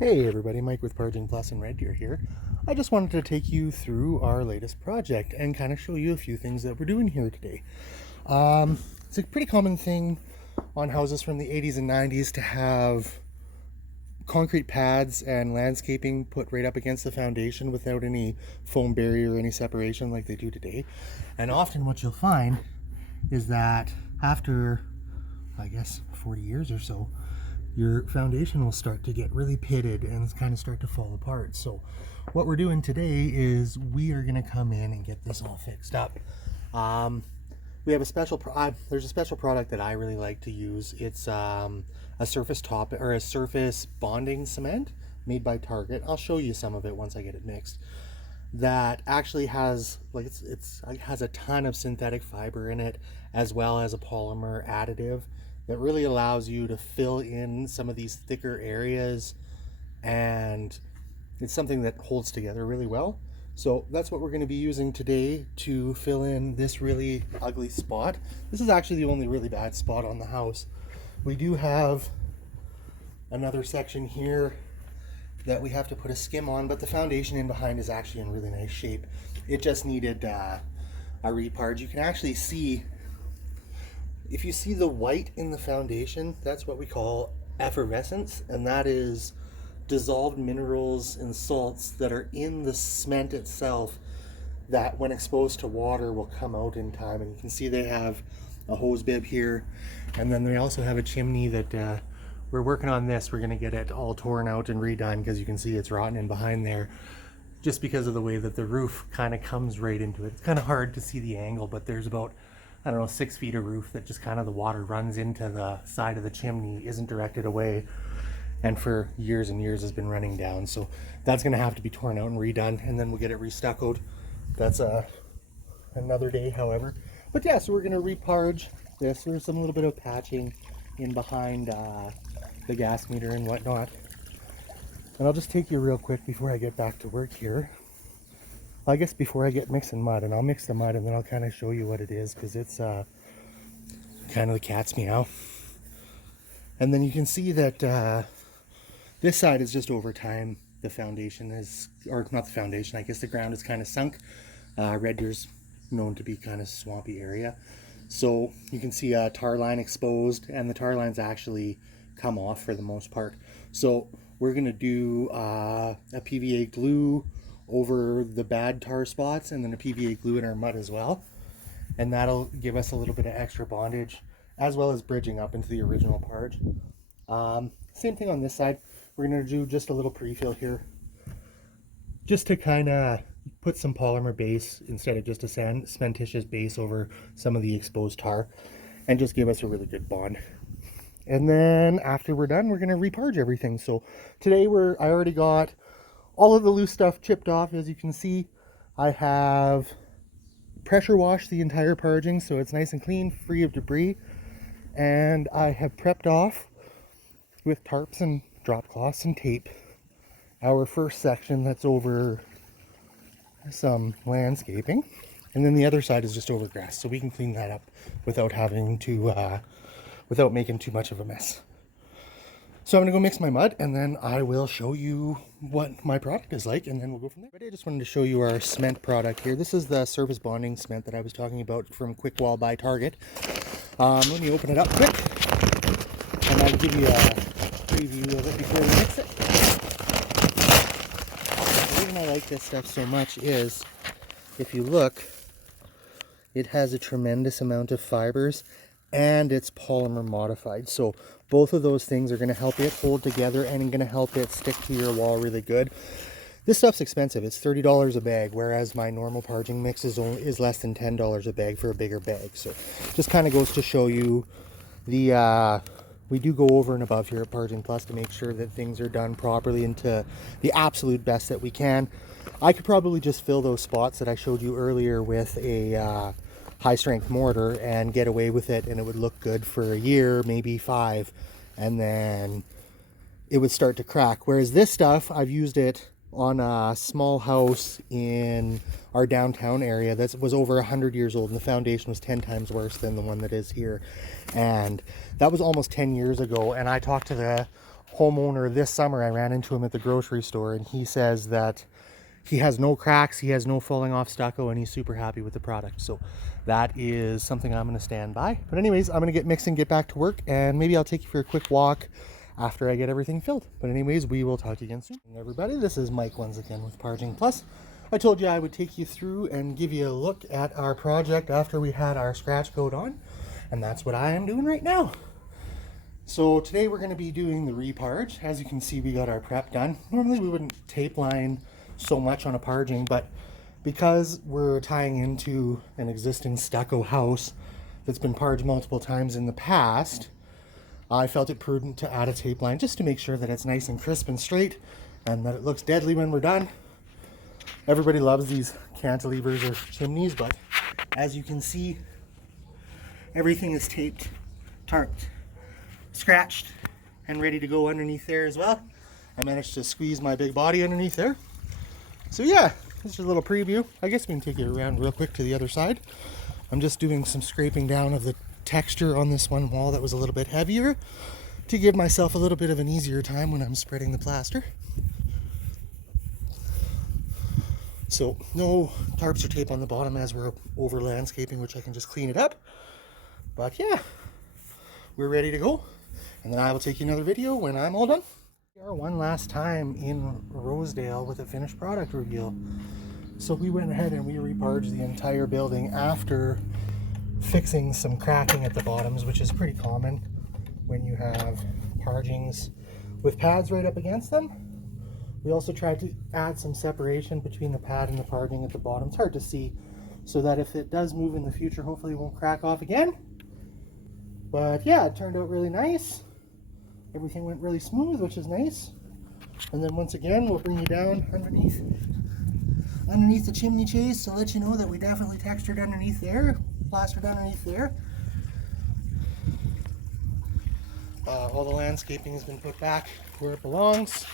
Hey everybody, Mike with Parging Plus and Red Deer here. I just wanted to take you through our latest project and kind of show you a few things that we're doing here today. It's a pretty common thing on houses from the 80s and 90s to have concrete pads and landscaping put right up against the foundation without any foam barrier or any separation like they do today. And often what you'll find is that after, I guess, 40 years or so, your foundation will start to get really pitted and kind of start to fall apart. So what we're doing today is we are going to come in and get this all fixed up. We have a special there's a special product that I really like to use. It's a surface bonding cement made by Target. I'll show you some of it once I get it mixed. That actually has it has a ton of synthetic fiber in it, as well as a polymer additive that really allows you to fill in some of these thicker areas, and it's something that holds together really well. So that's what we're going to be using today to fill in this really ugly spot. This is actually the only really bad spot on the house. We do have another section here that we have to put a skim on, but the foundation in behind is actually in really nice shape. It just needed a reparge. You can actually see, if you see the white in the foundation, that's what we call effervescence, and that is dissolved minerals and salts that are in the cement itself that when exposed to water will come out in time. And you can see they have a hose bib here, and then they also have a chimney that we're working on this. We're going to get it all torn out and redone because you can see it's rotten in behind there just because of the way that the roof kind of comes right into it. It's kind of hard to see the angle, but there's about, I don't know, 6 feet of roof that just kind of the water runs into the side of the chimney, isn't directed away, and for years and years has been running down. So that's going to have to be torn out and redone, and then we'll get it restuccoed. That's another day, however. But yeah, so we're going to reparge this. There's some little bit of patching in behind the gas meter and whatnot. And I'll just take you real quick before I get back to work here. I guess before I get mixing mud, and I'll mix the mud and then I'll kind of show you what it is, because it's kind of the cat's meow. And then you can see that this side is just over time. The foundation is, or not the foundation, I guess the ground is kind of sunk. Red Deer's known to be kind of swampy area. So you can see a tar line exposed, and the tar lines actually come off for the most part. So we're going to do a PVA glue over the bad tar spots, and then a PVA glue in our mud as well. And that'll give us a little bit of extra bondage, as well as bridging up into the original Parge. Same thing on this side. We're going to do just a little pre-fill here, just to kind of put some polymer base instead of just a cementitious base over some of the exposed tar, and just give us a really good bond. And then after we're done, we're going to reparge everything. So today I already got all of the loose stuff chipped off. As you can see, I have pressure washed the entire parging, so it's nice and clean, free of debris. And I have prepped off with tarps and drop cloths and tape our first section that's over some landscaping. And then the other side is just over grass, so we can clean that up without having to, without making too much of a mess. So I'm going to go mix my mud, and then I will show you what my product is like, and then we'll go from there. But I just wanted to show you our cement product here. This is the surface bonding cement that I was talking about from Quick Wall by Target. Let me open it up quick, and I'll give you a preview of it before we mix it. The reason I like this stuff so much is, if you look, it has a tremendous amount of fibers, and it's polymer modified. So both of those things are going to help it hold together and going to help it stick to your wall really good. This stuff's expensive. It's $30 a bag, whereas my normal parging mix is less than $10 a bag for a bigger bag. So just kind of goes to show you we do go over and above here at Parging Plus to make sure that things are done properly and to the absolute best that we can. I could probably just fill those spots that I showed you earlier with a high strength mortar and get away with it, and it would look good for a year, maybe 5, and then it would start to crack. Whereas this stuff, I've used it on a small house in our downtown area that was over 100 years old, and the foundation was 10 times worse than the one that is here. And that was almost 10 years ago, and I talked to the homeowner this summer. I ran into him at the grocery store, and he says that he has no cracks, he has no falling off stucco, and he's super happy with the product. So that is something I'm going to stand by. But anyways, I'm going to get mixing, get back to work, and maybe I'll take you for a quick walk after I get everything filled. But anyways, we will talk to you again soon. Everybody, this is Mike once again with Parging Plus. I told you I would take you through and give you a look at our project after we had our scratch coat on, and that's what I am doing right now. So today we're going to be doing the reparge. As you can see, we got our prep done. Normally we wouldn't tape line so much on a parging, but because we're tying into an existing stucco house that's been parged multiple times in the past, I felt it prudent to add a tape line just to make sure that it's nice and crisp and straight and that it looks deadly when we're done. Everybody loves these cantilevers or chimneys, but as you can see, everything is taped, tarped, scratched, and ready to go underneath there as well. I managed to squeeze my big body underneath there. So yeah, this is a little preview. I guess we can take you around real quick to the other side. I'm just doing some scraping down of the texture on this one wall that was a little bit heavier to give myself a little bit of an easier time when I'm spreading the plaster. So no tarps or tape on the bottom as we're over landscaping, which I can just clean it up. But yeah, we're ready to go. And then I will take you another video when I'm all done. We are one last time in Rosedale with a finished product reveal. So we went ahead and we reparged the entire building after fixing some cracking at the bottoms, which is pretty common when you have pargings with pads right up against them. We also tried to add some separation between the pad and the parging at the bottom. It's hard to see, so that if it does move in the future, hopefully it won't crack off again. But yeah, it turned out really nice. Everything went really smooth, which is nice. And then once again, we'll bring you down underneath the chimney chase to let you know that we definitely textured underneath there, plastered underneath there. All the landscaping has been put back where it belongs.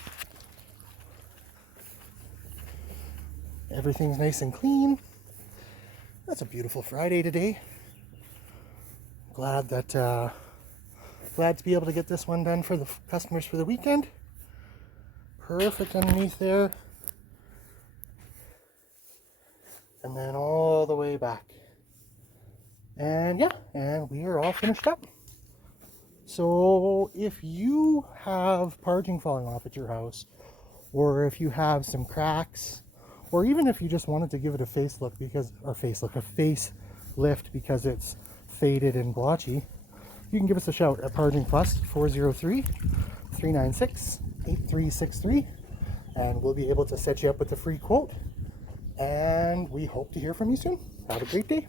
Everything's nice and clean. That's a beautiful Friday today. Glad to be able to get this one done for the customers for the weekend. Perfect underneath there. And then all the way back. And yeah, and we are all finished up. So if you have parging falling off at your house, or if you have some cracks, or even if you just wanted to give it a facelift because it's faded and blotchy, you can give us a shout at Parging Plus 403-396-8363, and we'll be able to set you up with a free quote. And we hope to hear from you soon. Have a great day.